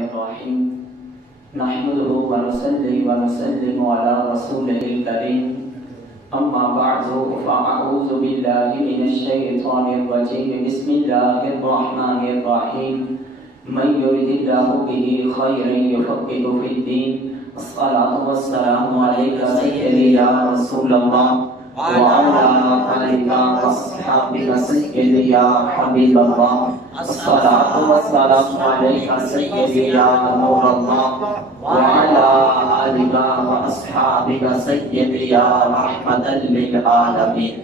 الرحیم نحمده ونصلی ونسلم علی رسوله الکریم اما بعد فاعوذ باللہ من الشیطان الرجیم بسم اللہ الرحمن الرحیم من یرد اللہ به خیرا یفقهه فی الدین الصلاة والسلام علیک سیدی یا رسول اللہ وعلى آلك وأصحابك سيدي يا حبيب الله الصلاة والسلام عليك سيدي يا نور الله وعلى آلك وأصحابك سيدي يا رحمة للعالمين۔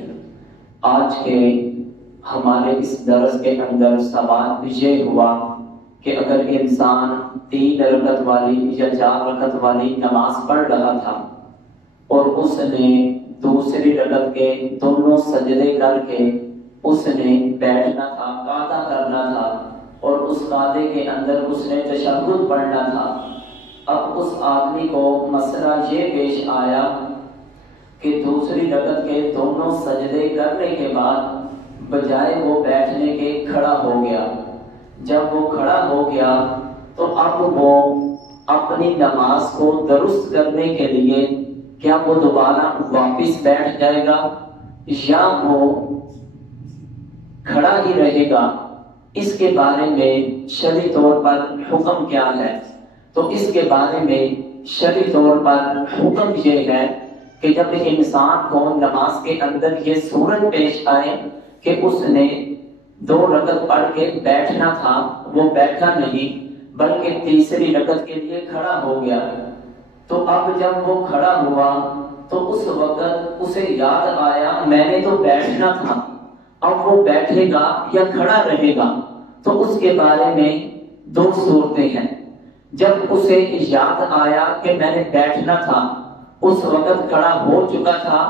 آج کے ہمارے اس درس کے اندر سوال یہ ہوا کہ اگر انسان 3 رکعت والی یا 4 رکعت والی نماز پڑھ رہا تھا اور اس نے دوسری رکعت کے دونوں سجدے کر کے اس نے بیٹھنا تھا، قعدہ کرنا تھا اور اس قعدے کے اندر اس نے تشہد پڑھنا تھا۔ اب اس آدمی کو مسئلہ یہ پیش آیا کہ دوسری رکعت کے دونوں سجدے کرنے کے بعد بجائے وہ بیٹھنے کے کھڑا ہو گیا۔ جب وہ کھڑا ہو گیا تو اب وہ اپنی نماز کو درست کرنے کے لیے کیا وہ دوبارہ واپس بیٹھ جائے گا یا وہ کھڑا ہی رہے گا؟ اس کے بارے میں شرعی طور پر حکم کیا ہے؟ تو اس کے بارے میں شرعی طور پر حکم یہ ہے کہ جب انسان کو نماز کے اندر یہ صورت پیش آئے کہ اس نے 2 رکعت پڑھ کے بیٹھنا تھا، وہ بیٹھا نہیں بلکہ تیسری رکعت کے لیے کھڑا ہو گیا، تو اب جب وہ کھڑا ہوا تو اس وقت اسے یاد آیا میں نے تو بیٹھنا تھا، اب وہ بیٹھے گا یا کھڑا رہے گا؟ تو اس کے بارے میں 2 صورتیں ہیں۔ جب اسے یاد آیا کہ میں نے بیٹھنا تھا، اس وقت کھڑا ہو چکا تھا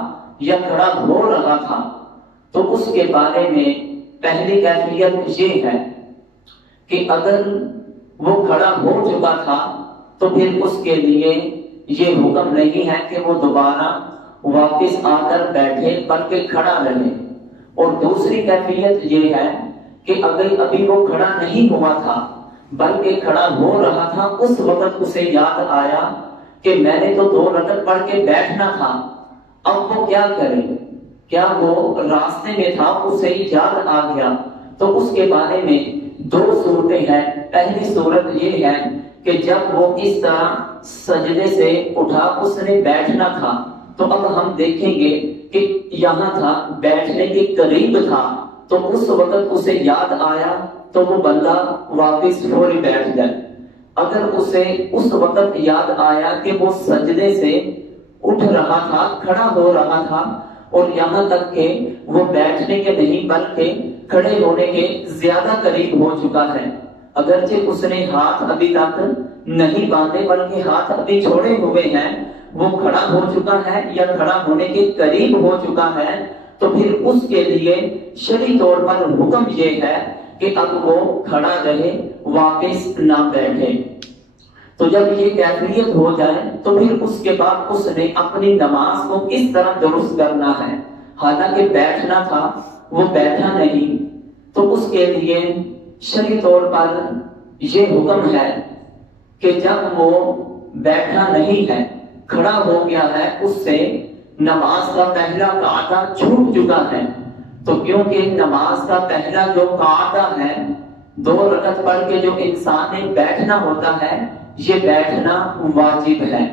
یا کھڑا ہو رہا تھا، تو اس کے بارے میں پہلی کیفیت یہ ہے کہ اگر وہ کھڑا ہو چکا تھا تو پھر اس کے لیے یہ حکم نہیں ہے کہ وہ دوبارہ واپس آ کر بیٹھے بلکہ کھڑا رہے۔ اور دوسری کیفیت یہ ہے کہ اگر ابھی وہ کھڑا نہیں ہوا تھا بلکہ کھڑا ہو رہا تھا، اس وقت اسے یاد آیا کہ میں نے تو 2 رکعت پڑھ کے بیٹھنا تھا، اب وہ کیا کرے؟ کیا وہ راستے میں تھا اسے یاد آ گیا؟ تو اس کے بارے میں 2 صورتیں ہیں۔ پہلی صورت یہ ہے کہ جب وہ اس طرح سجدے سے اٹھا اس نے بیٹھنا تھا، تو اب ہم دیکھیں گے کہ یہاں تھا، بیٹھنے کے قریب تھا، تو اس وقت اسے یاد آیا تو وہ بندہ واپس فوری بیٹھ جائے۔ اگر اسے اس وقت یاد آیا کہ وہ سجدے سے اٹھ رہا تھا، کھڑا ہو رہا تھا اور یہاں تک کہ وہ بیٹھنے کے نہیں بلکہ کھڑے ہونے کے زیادہ قریب ہو چکا ہے، اگرچہ اس نے ہاتھ ابھی تک نہیں باندھے بلکہ ہاتھ ابھی چھوڑے ہوئے ہیں، وہ کھڑا ہو چکا ہے یا کھڑا ہونے کے قریب ہو چکا ہے، تو پھر اس کے لیے شرعی طور پر حکم یہ ہے کہ اب وہ کھڑا رہے، واپس نہ بیٹھے۔ تو جب یہ کیفیت ہو جائے تو پھر اس کے بعد اس نے اپنی نماز کو کس طرح درست کرنا ہے؟ حالانکہ بیٹھنا تھا، وہ بیٹھا نہیں، تو اس کے لیے شرعی طور پر یہ حکم ہے کہ جب وہ بیٹھا نہیں ہے، کھڑا ہو گیا ہے، اس سے نماز کا پہلا قاعدہ چھوٹ چکا ہے، تو کیونکہ نماز کا پہلا جو قاعدہ ہے 2 رکعت پڑھ کے جو انسان نے بیٹھنا ہوتا ہے، یہ بیٹھنا واجب ہے،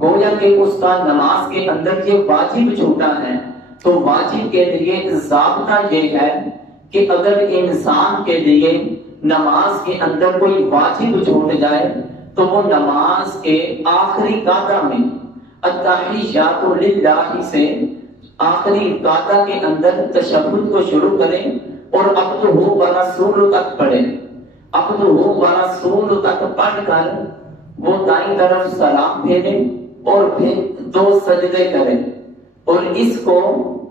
گویا کہ اس کا نماز کے اندر یہ واجب چھوٹا ہے۔ تو واجب کے لیے ضابطہ یہ ہے کہ اگر انسان کے لیے نماز کے اندر کوئی واجب چھوٹ جائے تو وہ نماز کے آخری قعدہ میں التحیات للہ سے آخری قعدہ کے اندر تشہد کو شروع کریں اور عبدہ ورسولہ تک پڑھیں۔ عبدہ ورسولہ تک پڑھ کر وہ دائیں طرف سلام پھیریں اور پھر 2 سجدے کریں، اور اس کو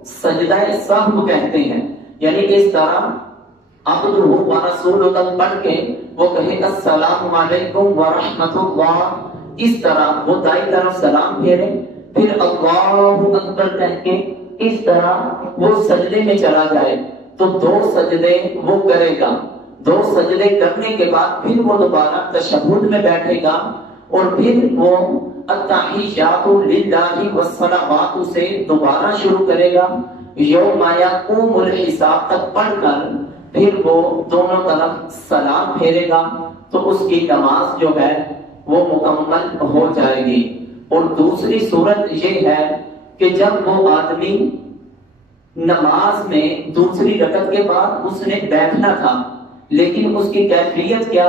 سجدہ سہو کہتے ہیں، یعنی اس طرح عبدہ ورسولہ تک پڑھ کے وہ کہے السلام علیکم ورحمۃ اللہ، اس طرح وہ دائیں طرف سلام پھیرے، پھر اللہ اکبر کہہ کے اس طرح وہ سجدے میں چلا جائے، تو 2 سجدے وہ کرے گا، دو سجدے کرنے کے بعد پھر وہ دوبارہ تشہد میں بیٹھے گا اور پھر وہ التحیات للہ والصلوات سے دوبارہ شروع کرے گا، یوم یقوم الحساب تک پڑھ کر پھر وہ دونوں طرف سلام پھیرے گا، تو اس کی نماز جو ہے وہ مکمل ہو جائے گی۔ اور دوسری صورت یہ ہے کہ جب وہ آدمی نماز میں دوسری رکعت کے بعد اس نے بیٹھنا تھا، لیکن اس کی کیفیت کیا